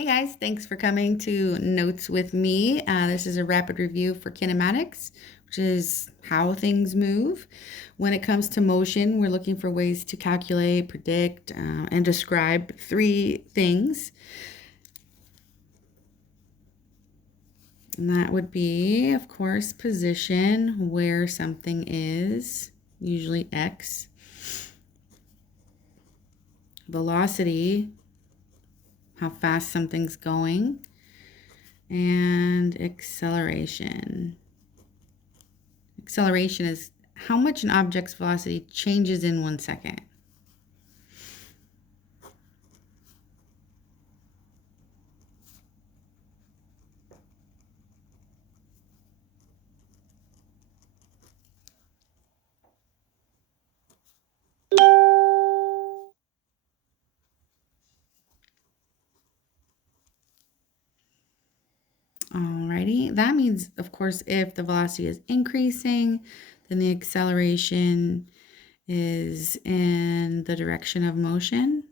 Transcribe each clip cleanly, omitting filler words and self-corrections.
Hey guys, thanks for coming to Notes with me. This is a rapid review for kinematics, which is how things move. When it comes to motion, we're looking for ways to calculate, predict, and describe three things. And that would be, of course, position, where something is, usually x. Velocity, how fast something's going. And acceleration. Acceleration is how much an object's velocity changes in 1 second. Alrighty, that means, of course, if the velocity is increasing, then the acceleration is in the direction of motion.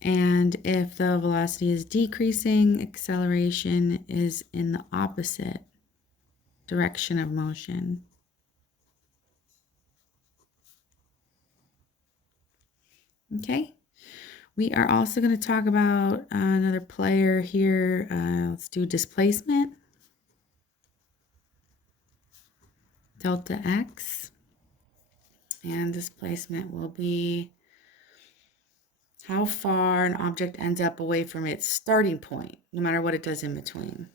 And if the velocity is decreasing, acceleration is in the opposite direction of motion. Okay. We are also going to talk about another player here. Let's do displacement. Delta x. And displacement will be how far an object ends up away from its starting point, no matter what it does in between.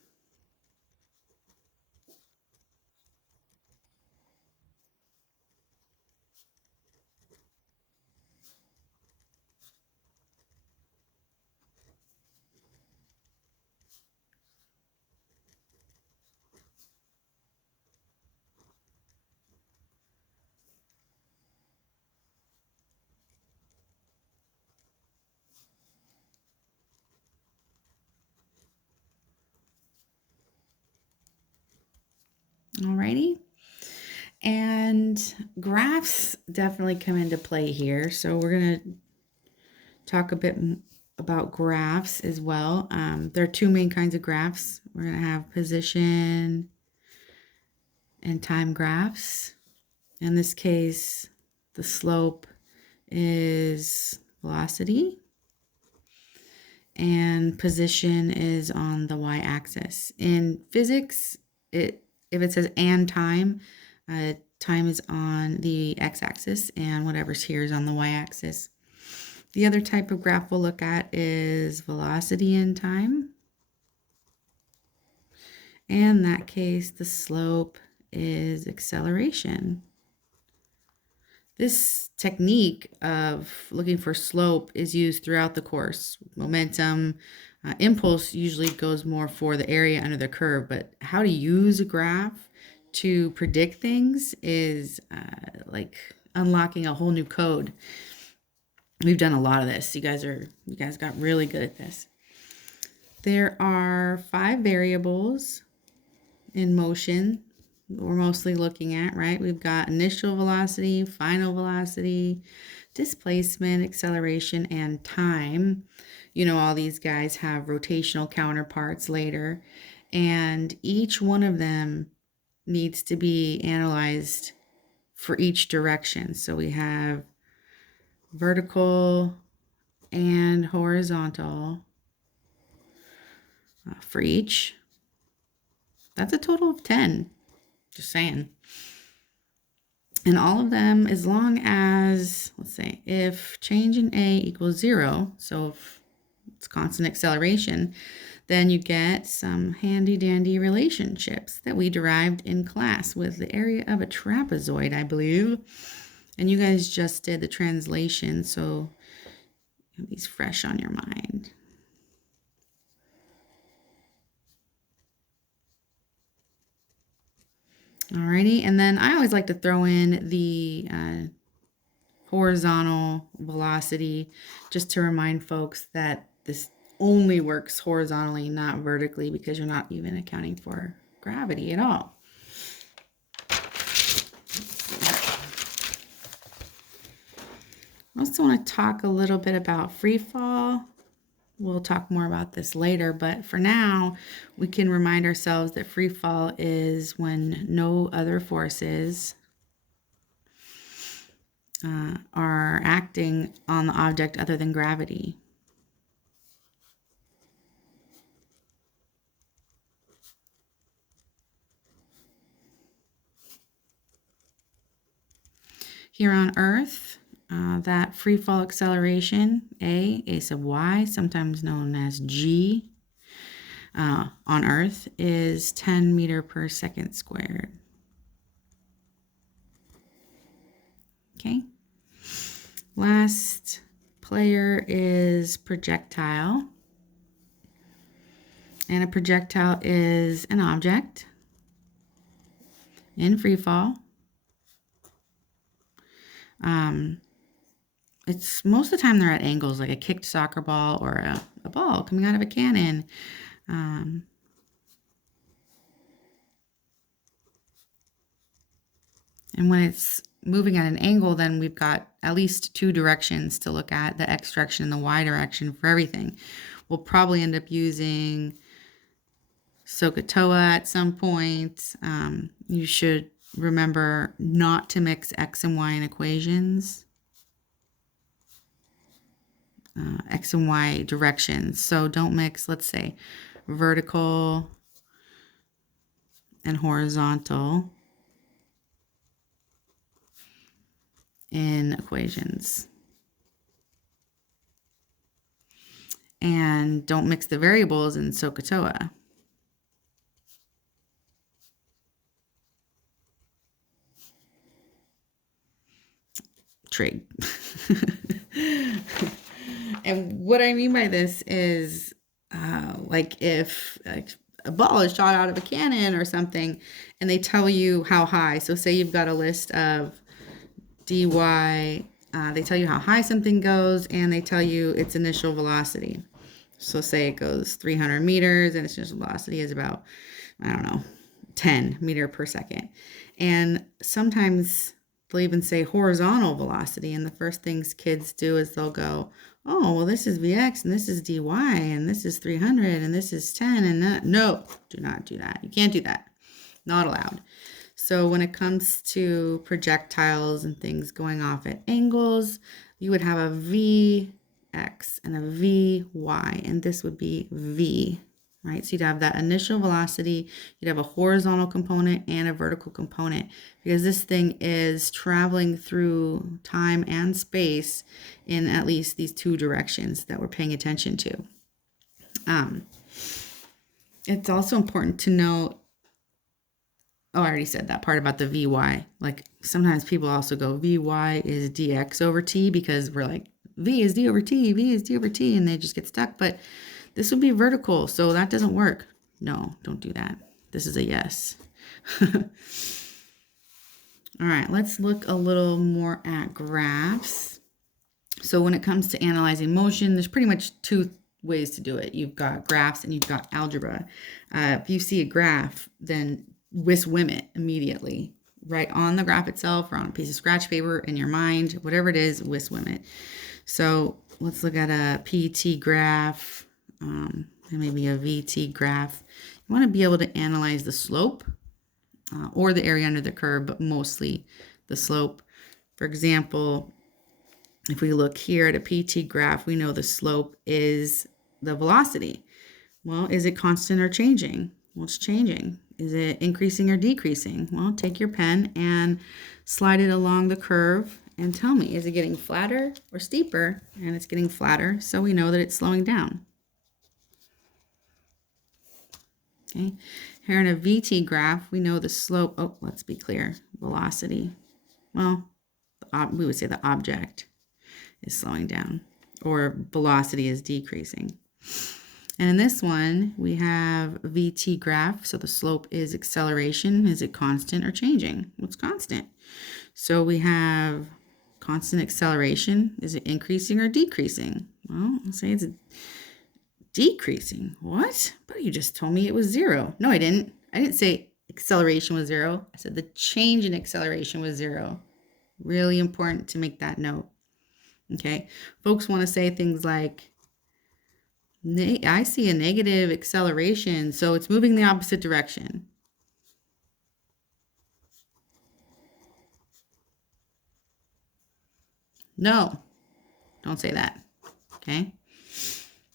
Alrighty. And graphs definitely come into play here. So we're going to talk a bit about graphs as well. There are two main kinds of graphs. We're going to have position and time graphs. In this case, the slope is velocity and position is on the y-axis. In physics, if it says and time, time is on the x-axis and whatever's here is on the y-axis. The other type of graph we'll look at is velocity and time. And in that case, the slope is acceleration. This technique of looking for slope is used throughout the course. Momentum, impulse usually goes more for the area under the curve, but how to use a graph to predict things is like unlocking a whole new code. We've done a lot of this. You guys got really good at this. There are 5 variables in motion we're mostly looking at, right? We've got initial velocity, final velocity, displacement, acceleration, and time. You know, all these guys have rotational counterparts later, and each one of them needs to be analyzed for each direction. So we have vertical and horizontal for each. That's a total of 10. Just saying. And all of them, as long as, let's say, if change in A equals 0, so if it's constant acceleration, then you get some handy-dandy relationships that we derived in class with the area of a trapezoid, I believe. And you guys just did the translation, so you have these fresh on your mind. Alrighty, and then I always like to throw in the horizontal velocity just to remind folks that this only works horizontally, not vertically, because you're not even accounting for gravity at all. I also want to talk a little bit about freefall. We'll talk more about this later, but for now, we can remind ourselves that freefall is when no other forces are acting on the object other than gravity. Here on Earth, that free fall acceleration, a sub y, sometimes known as g, on Earth is 10 meter per second squared. Okay. Last player is projectile. And a projectile is an object in free fall. It's most of the time they're at angles, like a kicked soccer ball or a ball coming out of a cannon. And when it's moving at an angle, then we've got at least two directions to look at, the x direction and the y direction for everything. We'll probably end up using SOHCAHTOA at some point. You should remember not to mix x and y in equations. X and y directions. So don't mix, let's say, vertical and horizontal in equations. And don't mix the variables in SOHCAHTOA. Trig. And what I mean by this is like if a ball is shot out of a cannon or something and they tell you how high. So say you've got a list of dy, they tell you how high something goes and they tell you its initial velocity. So say it goes 300 meters and its initial velocity is about, I don't know, 10 meter per second. And sometimes they'll even say horizontal velocity. And the first things kids do is they'll go, oh, well, this is Vx and this is dy and this is 300 and this is 10 and that. No, do not do that. You can't do that. Not allowed. So when it comes to projectiles and things going off at angles, you would have a Vx and a Vy, and this would be V, right? So you'd have that initial velocity, you'd have a horizontal component and a vertical component because this thing is traveling through time and space in at least these two directions that we're paying attention to. It's also important to note, oh, I already said that part about the Vy. Like sometimes people also go Vy is dx over t because we're like, V is d over t, V is d over t, and they just get stuck. But this would be vertical, so that doesn't work. No, don't do that. This is a yes. All right, let's look a little more at graphs. So when it comes to analyzing motion, there's pretty much two ways to do it. You've got graphs and you've got algebra. If you see a graph, then swim it immediately. Right on the graph itself or on a piece of scratch paper in your mind, whatever it is, swim it. So let's look at a PT graph, and maybe a VT graph. You want to be able to analyze the slope or the area under the curve, but mostly the slope. For example, if we look here at a PT graph, we know the slope is the velocity. Well, is it constant or changing? Well, it's changing. Is it increasing or decreasing? Well, take your pen and slide it along the curve and tell me, is it getting flatter or steeper? And it's getting flatter, so we know that it's slowing down. Okay, here in a VT graph, we know the slope, oh, let's be clear, velocity. Well, we would say the object is slowing down or velocity is decreasing. And in this one, we have VT graph. So the slope is acceleration. Is it constant or changing? Well, it's constant. So we have constant acceleration. Is it increasing or decreasing? Well, I'll say it's decreasing. What? But you just told me it was 0. No, I didn't. I didn't say acceleration was 0. I said the change in acceleration was 0. Really important to make that note. Okay, folks want to say things like, I see a negative acceleration, so it's moving the opposite direction. No, don't say that. Okay.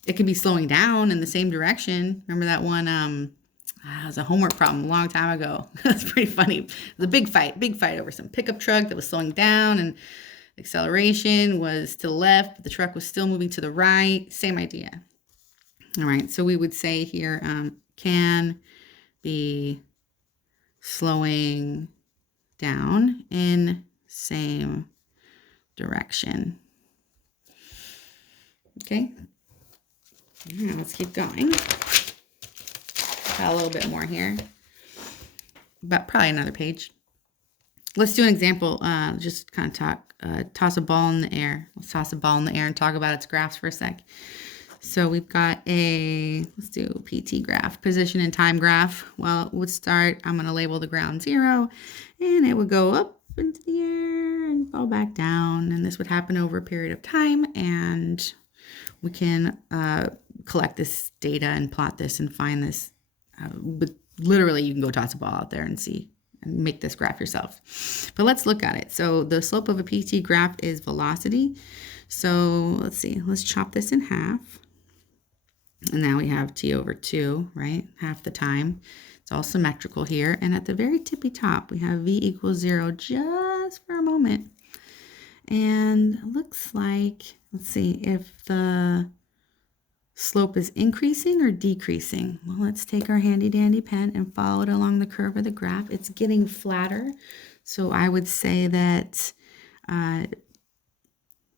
It could be slowing down in the same direction. Remember that one? It was a homework problem a long time ago. That's pretty funny. It was a big fight over some pickup truck that was slowing down, and acceleration was to the left, but the truck was still moving to the right. Same idea. All right. So we would say here, can be slowing down in same direction. Okay. All right, let's keep going. Got a little bit more here, but probably another page. Let's do an example. Just kind of toss a ball in the air. Let's toss a ball in the air and talk about its graphs for a sec. So we've got let's do PT graph, position and time graph. Well, it would start, I'm going to label the ground 0, and it would go up into the air and fall back down. And this would happen over a period of time, and we can collect this data and plot this and find this. But literally, you can go toss a ball out there and see and make this graph yourself. But let's look at it. So the slope of a PT graph is velocity. So let's see, let's chop this in half. And now we have t over 2, right? Half the time. It's all symmetrical here. And at the very tippy top, we have v equals 0 just for a moment. And it looks like, let's see, if the slope is increasing or decreasing. Well, let's take our handy dandy pen and follow it along the curve of the graph. It's getting flatter. So I would say that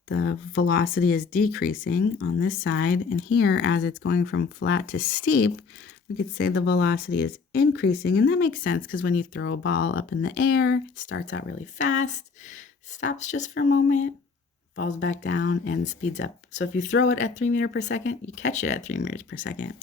the velocity is decreasing on this side. And here, as it's going from flat to steep, we could say the velocity is increasing. And that makes sense because when you throw a ball up in the air, it starts out really fast, stops just for a moment, falls back down, and speeds up. So if you throw it at 3 meters per second, you catch it at 3 meters per second.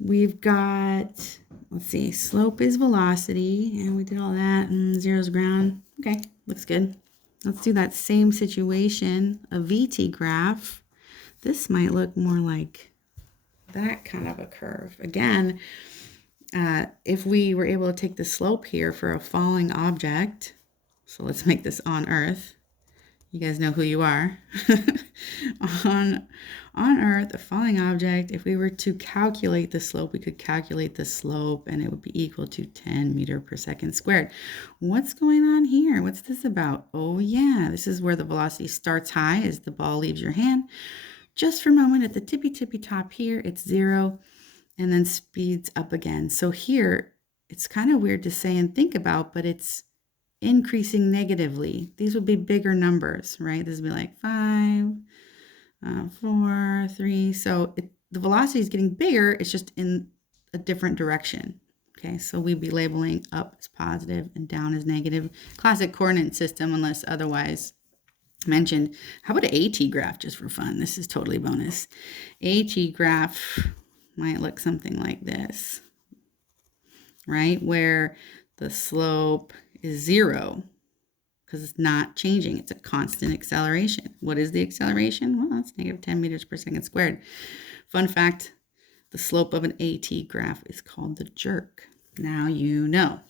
We've got, let's see, slope is velocity, and we did all that, and 0 is ground. Okay, looks good. Let's do that same situation, a VT graph. This might look more like that kind of a curve. Again, if we were able to take the slope here for a falling object, so let's make this on Earth. You guys know who you are. on Earth, a falling object, if we were to calculate the slope, we could calculate the slope and it would be equal to 10 meters per second squared. What's going on here? What's this about? Oh yeah, this is where the velocity starts high as the ball leaves your hand. Just for a moment at the tippy top here, it's 0 and then speeds up again. So here, it's kind of weird to say and think about, but it's increasing negatively. These would be bigger numbers, right? This would be like 5, 4, 3. So the velocity is getting bigger. It's just in a different direction. Okay, so we'd be labeling up as positive and down as negative. Classic coordinate system, unless otherwise mentioned. How about an AT graph just for fun? This is totally bonus. AT graph might look something like this, right? Where the slope is 0 because it's not changing. It's a constant acceleration. What is the acceleration? Well, that's negative 10 meters per second squared. Fun fact, the slope of an AT graph is called the jerk. Now you know.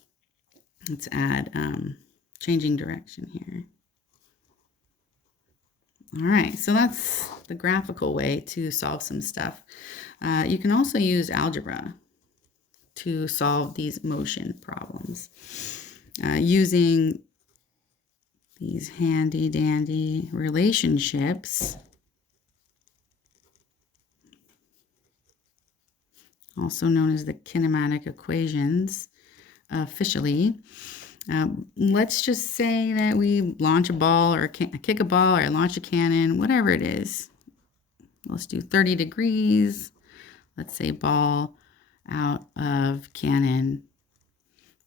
Let's add changing direction here. All right, so that's the graphical way to solve some stuff. You can also use algebra to solve these motion problems using these handy dandy relationships, also known as the kinematic equations officially. Let's just say that we launch a ball or kick a ball or launch a cannon, whatever it is. Let's do 30 degrees. Let's say ball out of cannon,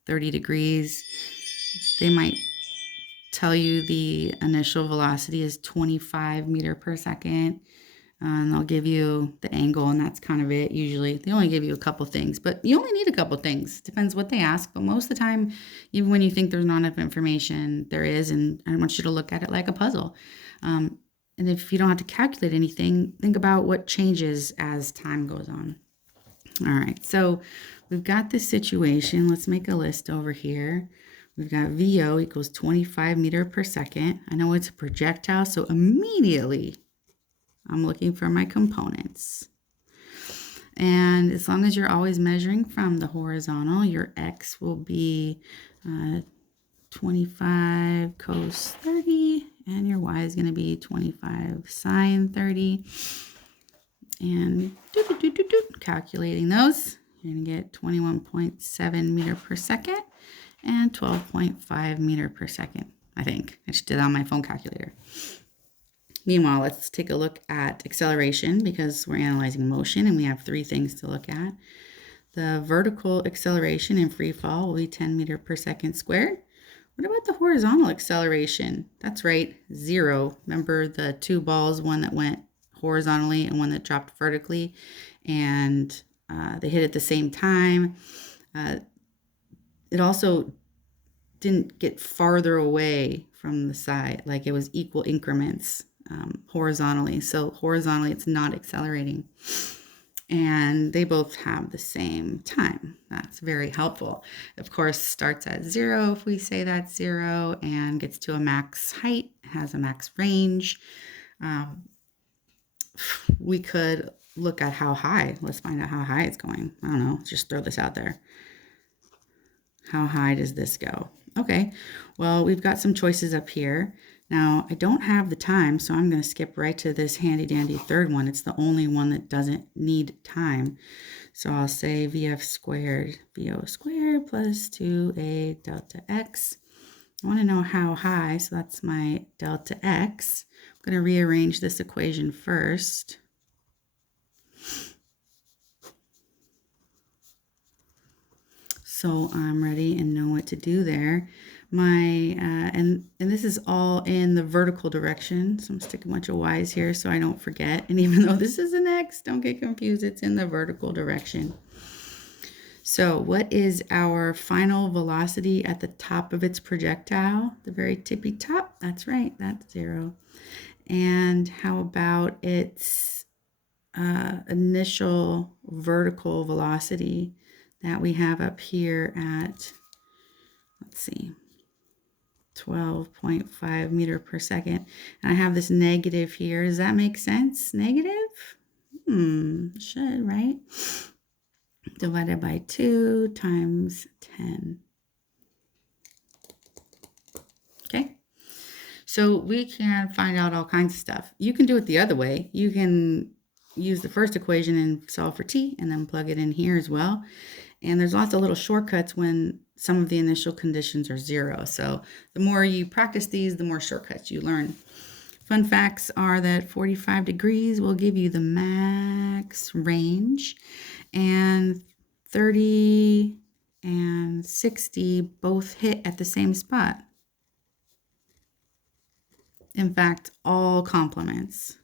30 degrees. They might tell you the initial velocity is 25 meters per second. And they'll give you the angle, and that's kind of it. Usually they only give you a couple things, but you only need a couple things. Depends what they ask, but most of the time, even when you think there's not enough information, there is, and I want you to look at it like a puzzle. And if you don't have to calculate anything, think about what changes as time goes on. All right, so we've got this situation. Let's make a list over here. We've got VO equals 25 meter per second. I know it's a projectile, so immediately I'm looking for my components. And as long as you're always measuring from the horizontal, your X will be 25 cos 30, and your Y is going to be 25 sine 30. And calculating those, you're going to get 21.7 meter per second and 12.5 meter per second, I think. I just did it on my phone calculator. Meanwhile, let's take a look at acceleration because we're analyzing motion and we have three things to look at. The vertical acceleration in free fall will be 10 meter per second squared. What about the horizontal acceleration? That's right, 0. Remember the two balls, one that went horizontally and one that dropped vertically, and they hit at the same time. It also didn't get farther away from the side, like it was equal increments horizontally. So horizontally, it's not accelerating. And they both have the same time. That's very helpful. Of course, starts at 0 if we say that's 0, and gets to a max height, has a max range. We could look at how high. Let's find out how high it's going. I don't know. Just throw this out there. How high does this go? Okay, well, we've got some choices up here. Now, I don't have the time, so I'm going to skip right to this handy-dandy third one. It's the only one that doesn't need time. So I'll say VF squared, VO squared plus 2A delta X. I want to know how high, so that's my delta X. I'm going to rearrange this equation first. So I'm ready and know what to do there. And this is all in the vertical direction. So I'm gonna stick a bunch of Y's here so I don't forget. And even though this is an X, don't get confused, it's in the vertical direction. So what is our final velocity at the top of its projectile? The very tippy top, that's right, that's 0. And how about its initial vertical velocity that we have up here at, let's see, 12.5 meter per second. And I have this negative here. Does that make sense? Negative? Should, right? Divided by 2 times 10. Okay? So we can find out all kinds of stuff. You can do it the other way. You can use the first equation and solve for t, and then plug it in here as well. And there's lots of little shortcuts when some of the initial conditions are 0. So the more you practice these, the more shortcuts you learn. Fun facts are that 45 degrees will give you the max range, and 30 and 60 both hit at the same spot. In fact, all complements.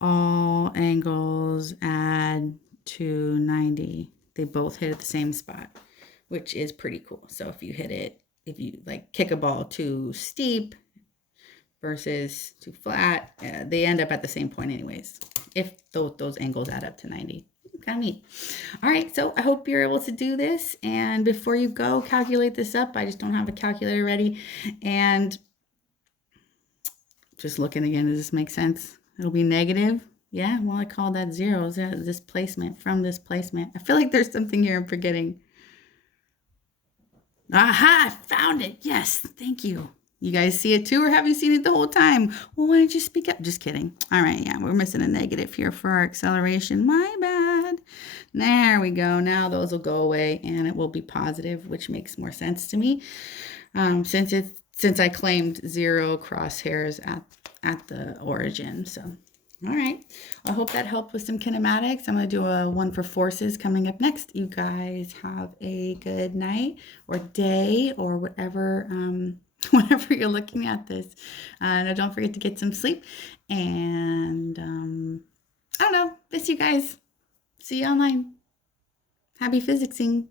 All angles add to 90. They both hit at the same spot, which is pretty cool. So if you hit it, if you like kick a ball too steep versus too flat, they end up at the same point anyways, if those angles add up to 90. Kind of neat. All right, so I hope you're able to do this. And before you go, calculate this up. I just don't have a calculator ready. And just looking again, does this make sense? It'll be negative. Yeah, well, I call that 0. Is that displacement from displacement? I feel like there's something here I'm forgetting. Aha, I found it. Yes, thank you. You guys see it too, or have you seen it the whole time? Well, why didn't you speak up? Just kidding. All right, yeah, we're missing a negative here for our acceleration. My bad. There we go. Now those will go away, and it will be positive, which makes more sense to me, since I claimed 0 crosshairs at the origin. So. All right, I hope that helped with some kinematics. I'm going to do a one for forces coming up next. You guys have a good night or day or whatever whenever you're looking at this. Now don't forget to get some sleep. And I don't know. Miss you guys. See you online. Happy physicsing.